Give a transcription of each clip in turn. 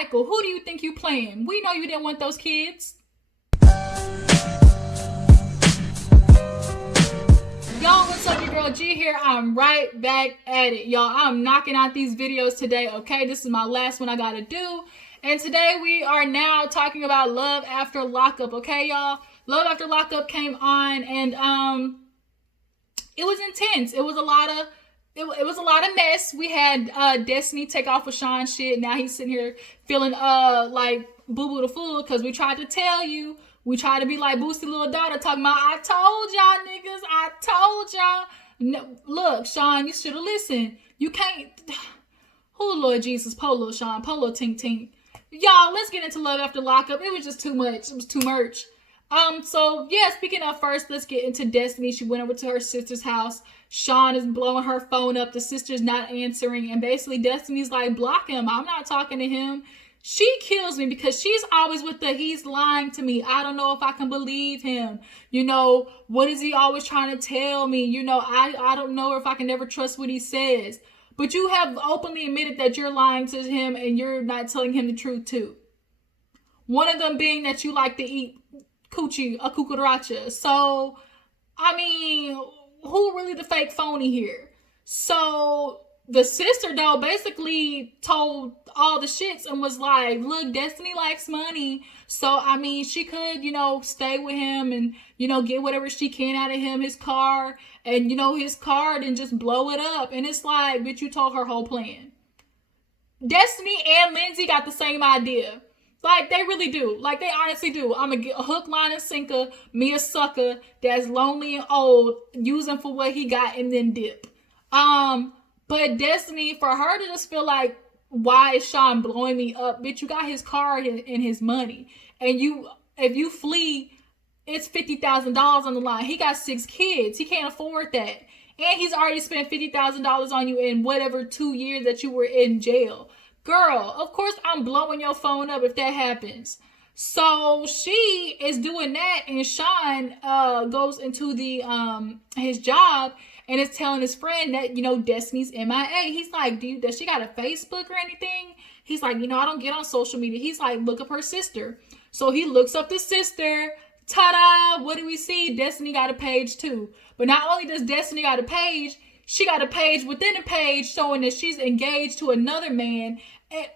Michael, who do you think you playing? We know you didn't want those kids. Y'all, what's up? Your girl G here. I'm right back at it, y'all. I'm knocking out these videos today, okay? This is my last one I gotta do. And today we are now talking about Love After Lockup, okay, y'all? Love After Lockup came on, and it was intense. It was a lot of mess. We had Destiny take off with Sean shit. Now he's sitting here feeling like Boo Boo the Fool because we tried to tell you. We tried to be like Boosty little daughter talking about, I told y'all niggas, I told y'all. No, look, Sean, you should have listened. You can't. Oh, Lord Jesus, Polo, Sean, Polo, Tink, Tink. Y'all, let's get into Love After Lockup. It was just too much. It was too much. So yeah, speaking of first, let's get into Destiny. She went over to her sister's house. Sean is blowing her phone up. The sister's not answering. And basically Destiny's like, block him. I'm not talking to him. She kills me because she's always with the, he's lying to me. I don't know if I can believe him. You know, what is he always trying to tell me? You know, I don't know if I can ever trust what he says. But you have openly admitted that you're lying to him and you're not telling him the truth too. One of them being that you like to eat coochie, a cucaracha. So, I mean, who really the fake phony here? So the sister though basically told all the shits and was like, look, Destiny likes money. So, I mean, she could, you know, stay with him and, you know, get whatever she can out of him, his car, and, you know, his card and just blow it up. And it's like, bitch, you told her whole plan. Destiny and Lindsay got the same idea. Like, they really do. Like, they honestly do. I'm going to get a hook, line, and sinker, me a sucker that's lonely and old, use him for what he got and then dip. But Destiny, for her to just feel like, why is Sean blowing me up? Bitch, you got his card and his money. And if you flee, it's $50,000 on the line. He got 6 kids. He can't afford that. And he's already spent $50,000 on you in whatever 2 years that you were in jail. Girl, of course I'm blowing your phone up if that happens. So she is doing that, and Sean goes into the his job and is telling his friend that, you know, Destiny's MIA. He's like, does she got a Facebook or anything? He's like, you know, I don't get on social media. He's like, look up her sister. So he looks up the sister. Ta-da! What do we see? Destiny got a page too. But not only does Destiny got a page, she got a page within a page showing that she's engaged to another man.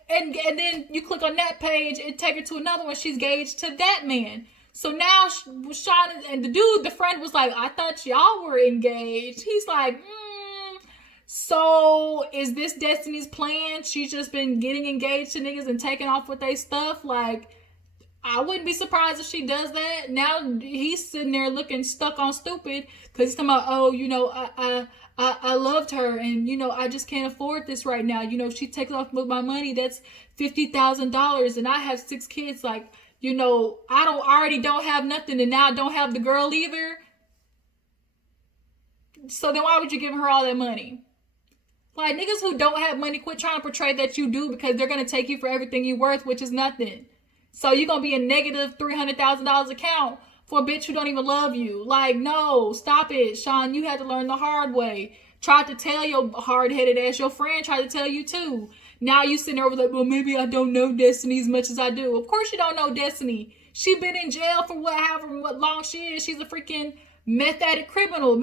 And then you click on that page and take her to another one. She's engaged to that man. So now Sean and the dude, the friend, was like, I thought y'all were engaged. He's like, So is this Destiny's plan? She's just been getting engaged to niggas and taking off with their stuff? Like, I wouldn't be surprised if she does that. Now he's sitting there looking stuck on stupid because he's talking about, oh, you know, I loved her and, you know, I just can't afford this right now. You know, she takes off with my money. That's $50,000 and I have 6 kids. Like, you know, I already don't have nothing and now I don't have the girl either. So then why would you give her all that money? Like, niggas who don't have money, quit trying to portray that you do because they're going to take you for everything you're worth, which is nothing. So you're going to be a negative $300,000 account for a bitch who don't even love you. Like, no, stop it, Sean. You had to learn the hard way. Tried to tell your hard-headed ass. Your friend tried to tell you too. Now you sitting there over like, well, maybe I don't know Destiny as much as I do. Of course you don't know Destiny. She been in jail for what long she is. She's a freaking meth-headed criminal.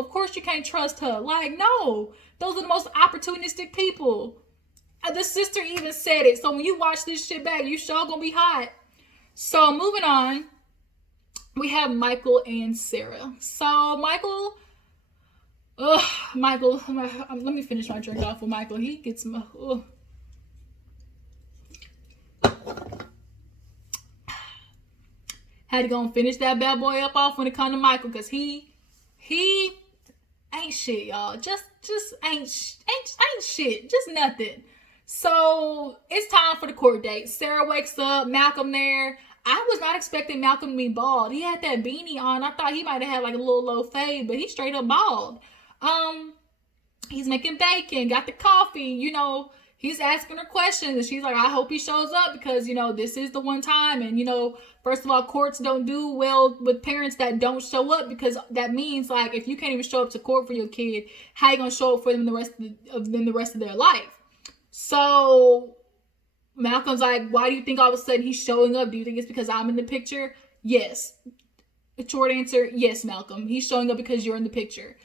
Of course you can't trust her. Like, no. Those are the most opportunistic people. The sister even said it. So when you watch this shit back, you sure gonna be hot. So moving on. We have Michael and Sarah. So Michael, let me finish my drink off with Michael. He gets my, had to go and finish that bad boy up off when it comes to Michael, because he ain't shit, y'all. Just ain't shit. Just nothing. So it's time for the court date. Sarah wakes up, Malcolm there. I was not expecting Malcolm to be bald. He had that beanie on. I thought he might have had like a little low fade, but he's straight up bald. He's making bacon, got the coffee, you know, he's asking her questions and she's like, I hope he shows up because, you know, this is the one time. And, you know, first of all, courts don't do well with parents that don't show up, because that means, like, if you can't even show up to court for your kid, how you gonna show up for them the rest of their life? So Malcolm's like, why do you think all of a sudden he's showing up? Do you think it's because I'm in the picture? Yes. The short answer, yes, Malcolm. He's showing up because you're in the picture.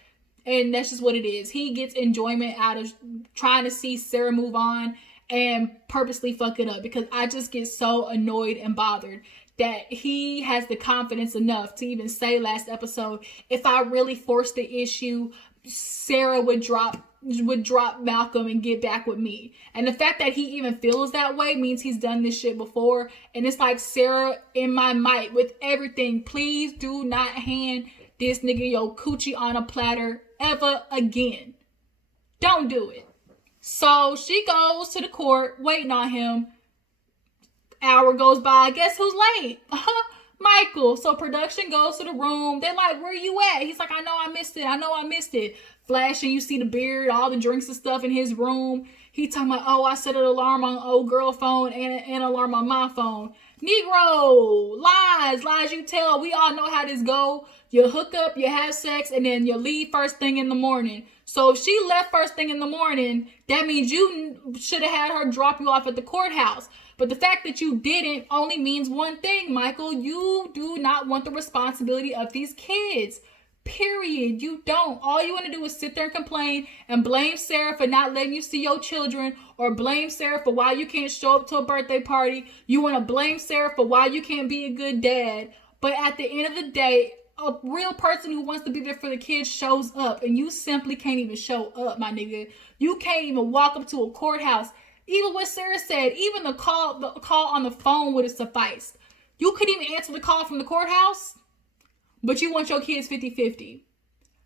And that's just what it is. He gets enjoyment out of trying to see Sarah move on and purposely fuck it up, because I just get so annoyed and bothered that he has the confidence enough to even say last episode, if I really forced the issue, Sarah would drop Malcolm and get back with me. And the fact that he even feels that way means he's done this shit before. And it's like, Sarah, in my might, with everything, please do not hand this nigga your coochie on a platter ever again. Don't do it. So she goes to the court waiting on him. Hour goes by. Guess who's late? Michael. So production goes to the room. They're like, where you at? He's like, I know I missed it. Flashing, you see the beard, all the drinks and stuff in his room. He talking about, oh, I set an alarm on old girl phone and an alarm on my phone. Negro, lies you tell. We all know how this go. You hook up, you have sex, and then you leave first thing in the morning. So if she left first thing in the morning, that means you should have had her drop you off at the courthouse. But the fact that you didn't only means one thing, Michael. You do not want the responsibility of these kids. Period. You don't. All you want to do is sit there and complain and blame Sarah for not letting you see your children, or blame Sarah for why you can't show up to a birthday party. You want to blame Sarah for why you can't be a good dad. But at the end of the day, a real person who wants to be there for the kids shows up, and you simply can't even show up, my nigga. You can't even walk up to a courthouse. Even what Sarah said, even the call on the phone would have sufficed. You couldn't even answer the call from the courthouse, but you want your kids 50-50.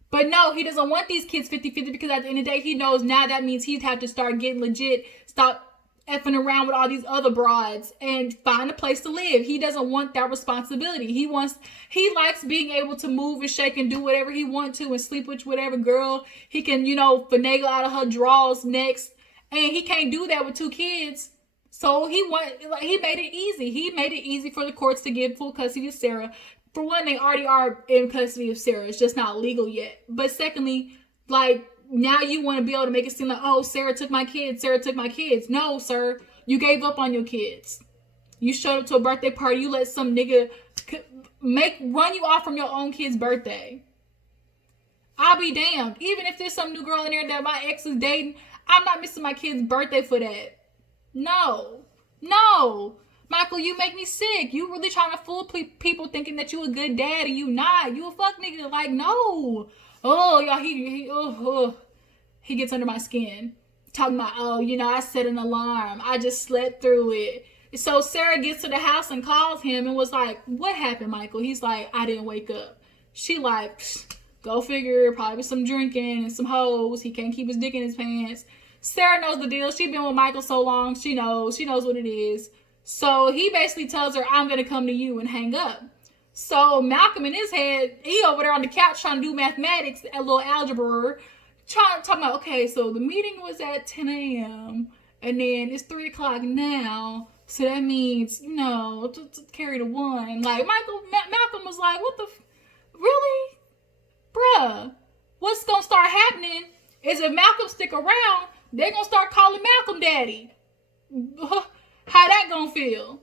But no, he doesn't want these kids 50-50, because at the end of the day, he knows now that means he'd have to start getting legit, stop effing around with all these other broads, and find a place to live. He doesn't want that responsibility. He likes being able to move and shake and do whatever he wants to and sleep with whatever girl he can, finagle out of her drawers next. And he can't do that with 2 kids. So he made it easy. He made it easy for the courts to give full custody to Sarah. For one, they already are in custody of Sarah. It's just not legal yet. But secondly, now you want to be able to make it seem like, oh, Sarah took my kids. No, sir. You gave up on your kids. You showed up to a birthday party. You let some nigga run you off from your own kid's birthday. I'll be damned. Even if there's some new girl in there that my ex is dating, I'm not missing my kid's birthday for that. No. Michael, you make me sick. You really trying to fool people thinking that you a good dad, and you not. You a fuck nigga. No. Oh, y'all, he gets under my skin. Talking about, I set an alarm. I just slept through it. So Sarah gets to the house and calls him and was like, what happened, Michael? He's like, I didn't wake up. She like, go figure, probably with some drinking and some hoes. He can't keep his dick in his pants. Sarah knows the deal. She's been with Michael so long. She knows what it is. So he basically tells her, I'm going to come to you, and hang up. So Malcolm in his head, he over there on the couch trying to do mathematics, a little algebra, talking about, okay, so the meeting was at 10 a.m. and then it's 3 o'clock now. So that means, to carry the 1. Like, Malcolm was like, what the, really? Bruh, what's going to start happening is if Malcolm stick around, they're going to start calling Malcolm daddy. How that going to feel?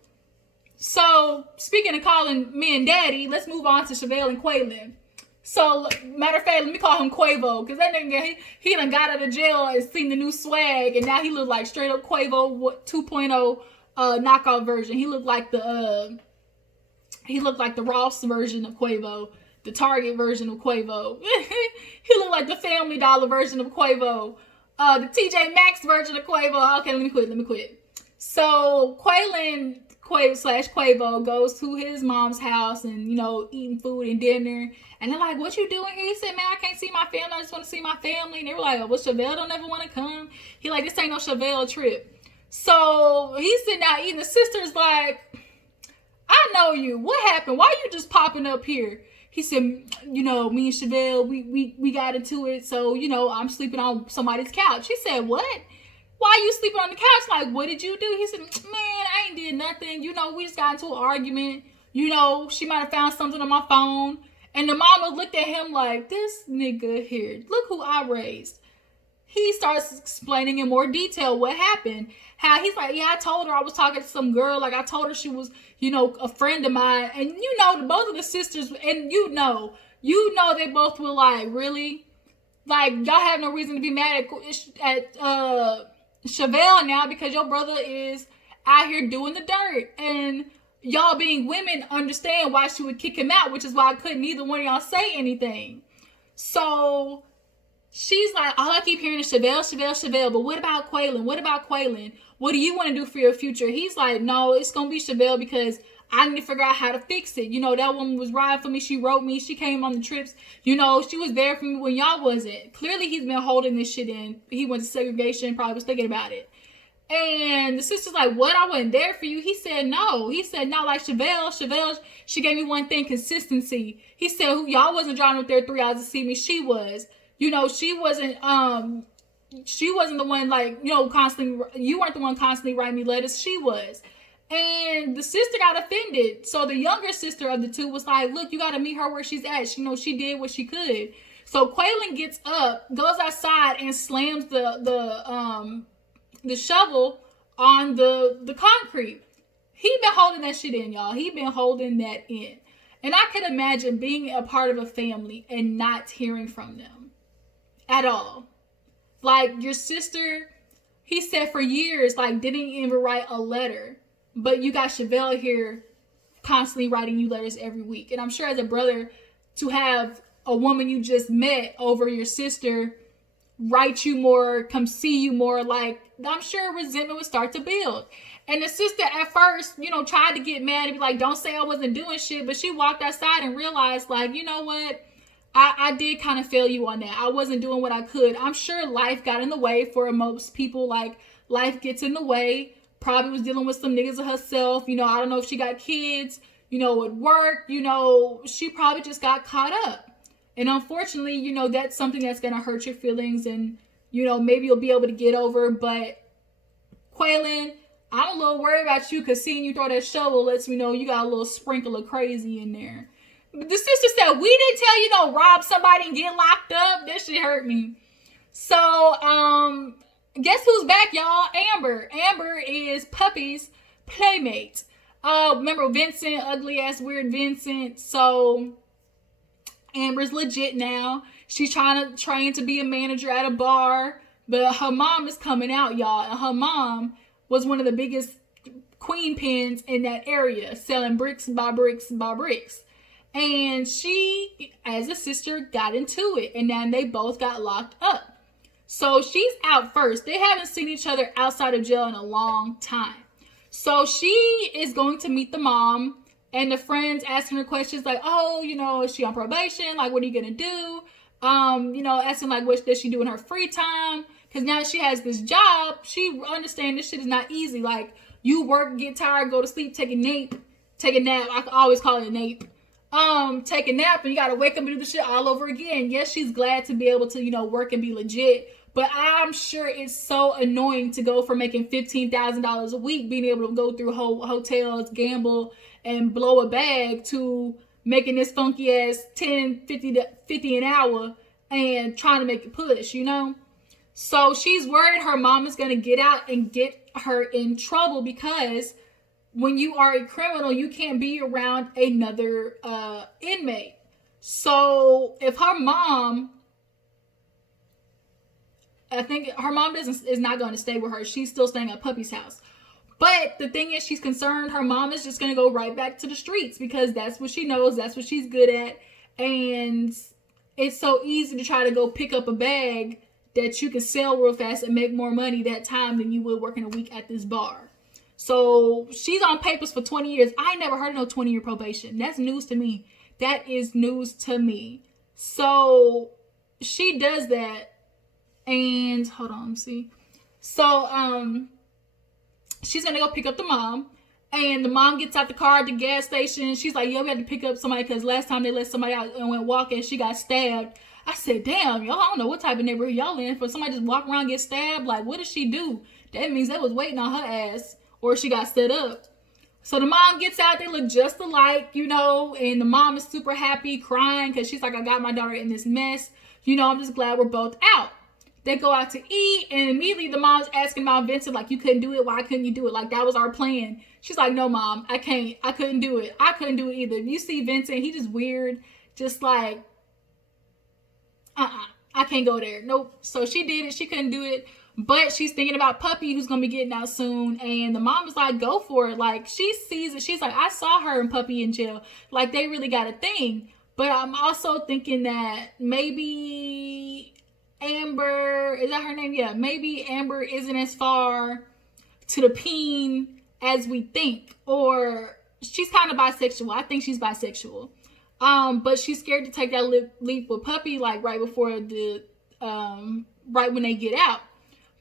So, speaking of calling men daddy, let's move on to Chevelle and Quaylin. So, matter of fact, let me call him Quavo, because that nigga, he done got out of jail and seen the new swag, and now he look like straight up Quavo 2.0 knockoff version. He looked like the Ross version of Quavo, the Target version of Quavo. He looked like the Family Dollar version of Quavo, the TJ Maxx version of Quavo. Okay, let me quit. So Quaylin Quavo goes to his mom's house and, eating food and dinner. And they're like, what you doing here? He said, man, I can't see my family. I just want to see my family. And they were like, well, Chevelle don't ever want to come. He like, this ain't no Chevelle trip. So he's sitting out eating. The sister's like, I know you. What happened? Why you just popping up here? He said, me and Chevelle, we got into it. So, I'm sleeping on somebody's couch. He said, what? Why you sleeping on the couch? Like, what did you do? He said, man, I ain't did nothing. We just got into an argument. She might have found something on my phone. And the mama looked at him like, this nigga here, look who I raised. he starts explaining in more detail what happened. How he's like, yeah, I told her I was talking to some girl. Like, I told her she was, a friend of mine. And, both of the sisters, and they both were like, really? Like, y'all have no reason to be mad at Chevelle now because your brother is out here doing the dirt. And y'all being women understand why she would kick him out, which is why I couldn't neither one of y'all say anything. So she's like, all I keep hearing is Chevelle. But what about Quaylin? What do you want to do for your future? He's like, no, it's going to be Chevelle because I need to figure out how to fix it. That woman was riding for me. She wrote me. She came on the trips. She was there for me when y'all wasn't. Clearly, he's been holding this shit in. He went to segregation, probably was thinking about it. And the sister's like, what? I wasn't there for you. He said, no. Like Chevelle, she gave me one thing, consistency. He said, y'all wasn't driving up there 3 hours to see me. She was. She wasn't the one, like, constantly, you weren't the one constantly writing me letters. She was. And the sister got offended. So the younger sister of the two was like, look, you got to meet her where she's at. She did what she could. So Quaylin gets up, goes outside, and slams the shovel on the concrete. He been holding that shit in, y'all. He been holding that in. And I can imagine being a part of a family and not hearing from them at all. Like, your sister, he said for years, like, didn't even write a letter. But you got Chevelle here constantly writing you letters every week. And I'm sure as a brother, to have a woman you just met over your sister write you more, come see you more, like, I'm sure resentment would start to build. And the sister at first, tried to get mad and be like, don't say I wasn't doing shit. But she walked outside and realized, like, you know what? I did kind of fail you on that. I wasn't doing what I could. I'm sure life got in the way for most people. Like, life gets in the way. Probably was dealing with some niggas of herself. I don't know if she got kids, at work, she probably just got caught up. And unfortunately, that's something that's going to hurt your feelings and, maybe you'll be able to get over. But Quaylin, I'm a little worried about you because seeing you throw that shovel lets me know you got a little sprinkle of crazy in there. But the sister said, we didn't tell you to rob somebody and get locked up. That shit hurt me. So, guess who's back, y'all? Amber. Amber is Puppy's playmate. Remember Vincent, ugly ass weird Vincent. So Amber's legit now. She's trying to train to be a manager at a bar, but her mom is coming out, y'all. And her mom was one of the biggest queen pins in that area, selling bricks by bricks by bricks. And she, as a sister, got into it, and now they both got locked up. So she's out first. They haven't seen each other outside of jail in a long time. So she is going to meet the mom, and the friends asking her questions like, oh, is she on probation? Like, what are you going to do? Asking like, what does she do in her free time? Because now she has this job, she understands this shit is not easy. Like, you work, get tired, go to sleep, take a nap. I always call it a nap. Take a nap, and you got to wake up and do the shit all over again. Yes, she's glad to be able to, work and be legit. But I'm sure it's so annoying to go from making $15,000 a week, being able to go through hotels, gamble, and blow a bag, to making this funky ass $10, $50 an hour and trying to make it push, So she's worried her mom is going to get out and get her in trouble, because when you are a criminal, you can't be around another inmate. So if her mom, I think her mom is not going to stay with her. She's still staying at Puppy's house. But the thing is, she's concerned her mom is just going to go right back to the streets, because that's what she knows. That's what she's good at. And it's so easy to try to go pick up a bag that you can sell real fast and make more money that time than you would working a week at this bar. So she's on papers for 20 years. I never heard of no 20-year probation. That's news to me. That is news to me. So she does that. And hold on, let me see. So she's gonna go pick up the mom, and the mom gets out the car at the gas station. She's like, "Yo, we had to pick up somebody because last time they let somebody out and went walking, she got stabbed." I said, "Damn, y'all, I don't know what type of neighborhood y'all in for somebody just walk around and get stabbed. Like, what did she do? That means they was waiting on her ass, or she got set up." So the mom gets out. They look just alike, and the mom is super happy, crying because she's like, "I got my daughter in this mess. I'm just glad we're both out." They go out to eat, and immediately the mom's asking about Vincent, like, you couldn't do it. Why couldn't you do it? Like, that was our plan. She's like, no, Mom, I can't. I couldn't do it. I couldn't do it either. If you see Vincent, he just weird. Just like, I can't go there. Nope. So she did it. She couldn't do it. But she's thinking about Puppy, who's going to be getting out soon. And the mom is like, go for it. Like, she sees it. She's like, I saw her and Puppy in jail. Like, they really got a thing. But I'm also thinking that maybe Amber, is that her name? Yeah. Maybe Amber isn't as far to the peen as we think. Or she's kind of bisexual. I think she's bisexual. But she's scared to take that leap with Puppy, like, right before the, right when they get out.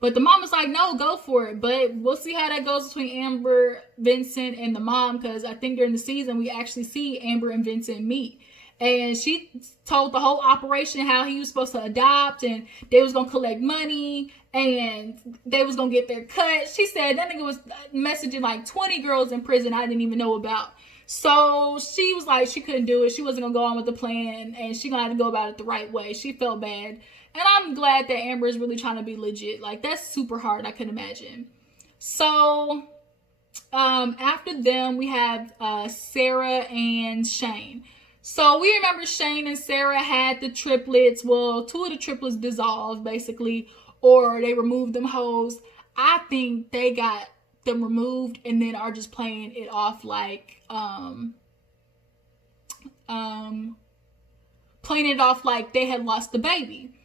But the mom was like, no, go for it. But we'll see how that goes between Amber, Vincent, and the mom. Because I think during the season, we actually see Amber and Vincent meet. And she told the whole operation how he was supposed to adopt. And they was going to collect money. And they was going to get their cut. She said that nigga was messaging like 20 girls in prison I didn't even know about. So she was like, she couldn't do it. She wasn't going to go on with the plan. And she going to have to go about it the right way. She felt bad. And I'm glad that Amber is really trying to be legit. Like, that's super hard, I can imagine. So, after them, we have Sarah and Shane. So, we remember Shane and Sarah had the triplets. Well, 2 of the triplets dissolved, basically. Or they removed them hoes. I think they got them removed and then are just playing it off like, playing it off like they had lost the baby.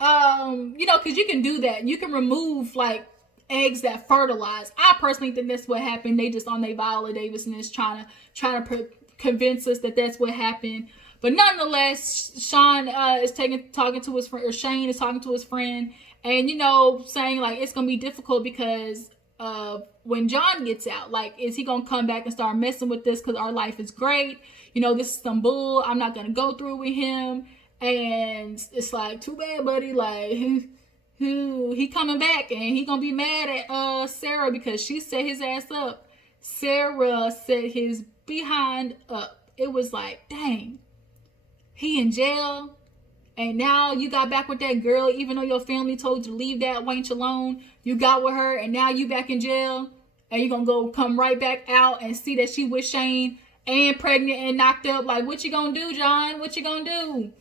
You know, because you can do that. You can remove, like, eggs that fertilize. I personally think that's what happened. They just on their Viola Davis and is trying to convince us that that's what happened. But nonetheless, Sean is talking to his friend, or Shane is talking to his friend, and, you know, saying, like, it's going to be difficult because when John gets out, like, is he going to come back and start messing with this because our life is great? You know, this is some bull. I'm not going to go through with him. And it's like, too bad, buddy. Like, he coming back and he gonna be mad at Sarah because she set his ass up. Sarah set his behind up. It was like, dang, he in jail, and now you got back with that girl, even though your family told you to leave that wench alone. You got with her, and now you back in jail, and you gonna come right back out and see that she with Shane and pregnant and knocked up. Like, what you gonna do, John? What you gonna do?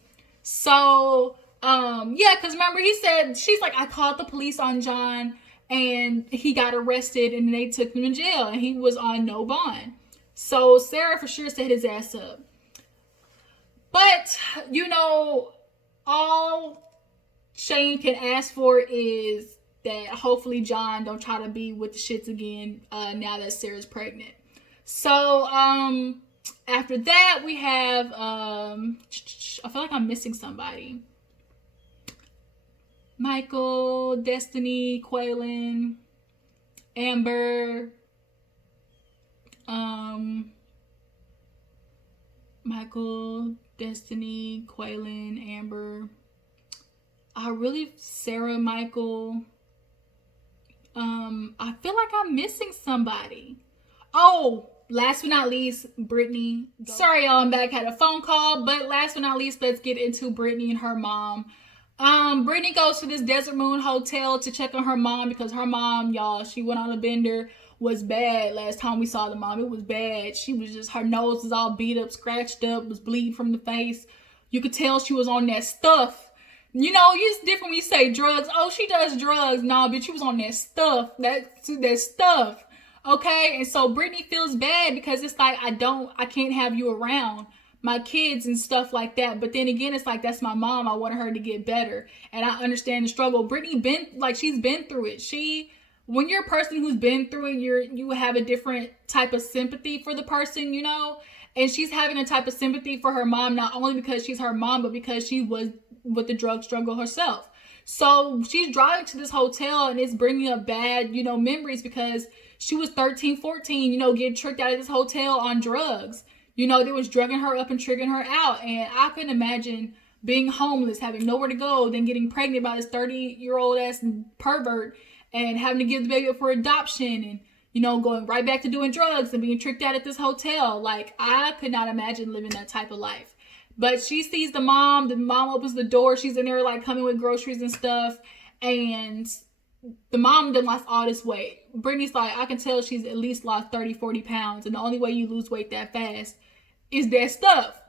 So, yeah, because remember, she's like, I called the police on John and he got arrested and they took him to jail and he was on no bond. So Sarah for sure set his ass up. But, you know, all Shane can ask for is that hopefully John don't try to be with the shits again now that Sarah's pregnant. So, after that, we have, I feel like I'm missing somebody. Michael, Destiny, Quaylen, Amber, Michael, Destiny, Quaylen, Amber. Sarah, Michael. I feel like I'm missing somebody. Oh, last but not least, Brittany. Sorry, y'all, I'm back. Had a phone call, but last but not least, let's get into Brittany and her mom. Brittany goes to this Desert Moon hotel to check on her mom because her mom, y'all, she went on a bender, was bad. Last time we saw the mom, it was bad. She was just, her nose was all beat up, scratched up, was bleeding from the face. You could tell she was on that stuff. You know, it's different when you say drugs. Oh, she does drugs. Nah, bitch, she was on that stuff. That stuff. Okay, and so Brittany feels bad because it's like, I can't have you around my kids and stuff like that. But then again, it's like, that's my mom. I want her to get better. And I understand the struggle. Brittany she's been through it. When you're a person who's been through it, you have a different type of sympathy for the person, you know? And she's having a type of sympathy for her mom, not only because she's her mom, but because she was with the drug struggle herself. So she's driving to this hotel and it's bringing up bad, you know, memories because she was 13, 14, you know, getting tricked out of this hotel on drugs. You know, they was drugging her up and triggering her out. And I couldn't imagine being homeless, having nowhere to go, then getting pregnant by this 30-year-old ass pervert and having to give the baby up for adoption and, you know, going right back to doing drugs and being tricked out at this hotel. Like, I could not imagine living that type of life. But she sees the mom opens the door. She's in there, like, coming with groceries and stuff. and the mom done lost all this weight. Brittany's like, I can tell she's at least lost 30, 40 pounds. And the only way you lose weight that fast is that stuff.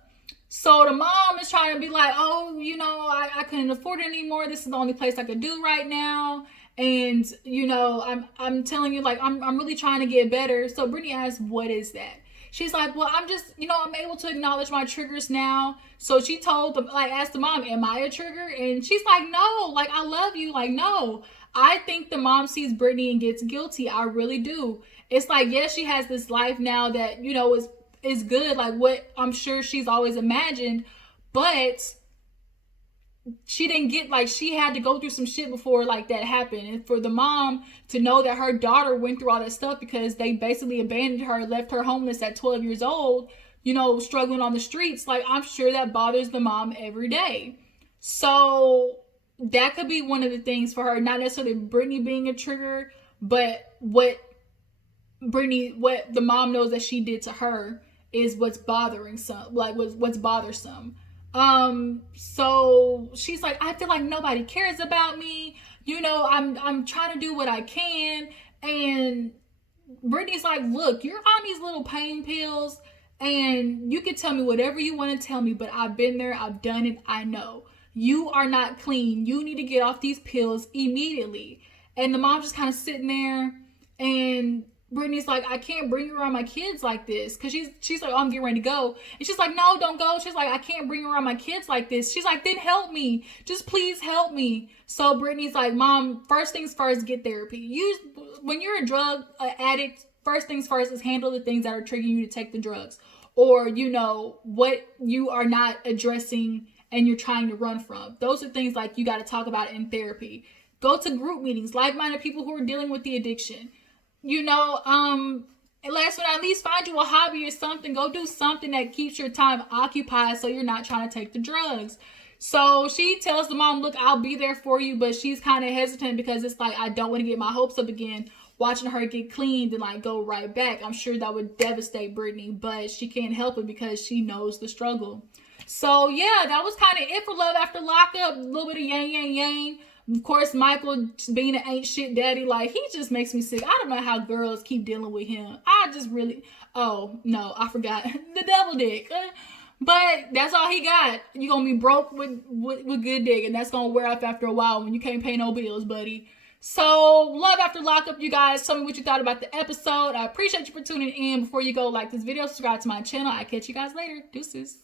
So the mom is trying to be like, oh, you know, I couldn't afford it anymore. This is the only place I could do right now. And, you know, I'm telling you, like, I'm really trying to get better. So Brittany asks, what is that? She's like, well, I'm just, you know, I'm able to acknowledge my triggers now. So she told them, like, asked the mom, am I a trigger? And she's like, no, like, I love you. Like, no. I think the mom sees Brittany and gets guilty. I really do. It's like, yes, she has this life now that, you know, is good, like what I'm sure she's always imagined, but she didn't get, like, she had to go through some shit before like that happened. And for the mom to know that her daughter went through all that stuff because they basically abandoned her, left her homeless at 12 years old, you know, struggling on the streets, like, I'm sure that bothers the mom every day. So that could be one of the things for her, not necessarily Brittany being a trigger, but what the mom knows that she did to her is what's bothering some, like what's bothersome. So she's like, I feel like nobody cares about me. You know, I'm trying to do what I can. And Brittany's like, look, you're on these little pain pills and you can tell me whatever you want to tell me, but I've been there, I've done it, I know. You are not clean. You need to get off these pills immediately. And the mom's just kind of sitting there, and Brittany's like, I can't bring you around my kids like this. Because she's like, oh, I'm getting ready to go. And she's like, no, don't go. She's like, I can't bring you around my kids like this. She's like, then help me. Just please help me. So Brittany's like, Mom, first things first, get therapy. When you're a drug addict, first things first is handle the things that are triggering you to take the drugs. Or, you know, what you are not addressing and you're trying to run from. Those are things like you got to talk about in therapy. Go to group meetings, like-minded people who are dealing with the addiction. You know, and last but not least, find you a hobby or something. Go do something that keeps your time occupied so you're not trying to take the drugs. So she tells the mom, look, I'll be there for you, but she's kind of hesitant because it's like, I don't want to get my hopes up again watching her get cleaned and like go right back. I'm sure that would devastate Brittany, but she can't help it because she knows the struggle. So yeah, that was kind of it for Love After Lockup. A little bit of yang. Of course, Michael being an ain't shit daddy, like, he just makes me sick. I don't know how girls keep dealing with him. I just really, oh no, I forgot the devil dick. But that's all he got. You gonna be broke with good dick, and that's gonna wear off after a while when you can't pay no bills, buddy. So, Love After Lockup, you guys. Tell me what you thought about the episode. I appreciate you for tuning in. Before you go, like this video, subscribe to my channel. I'll catch you guys later. Deuces.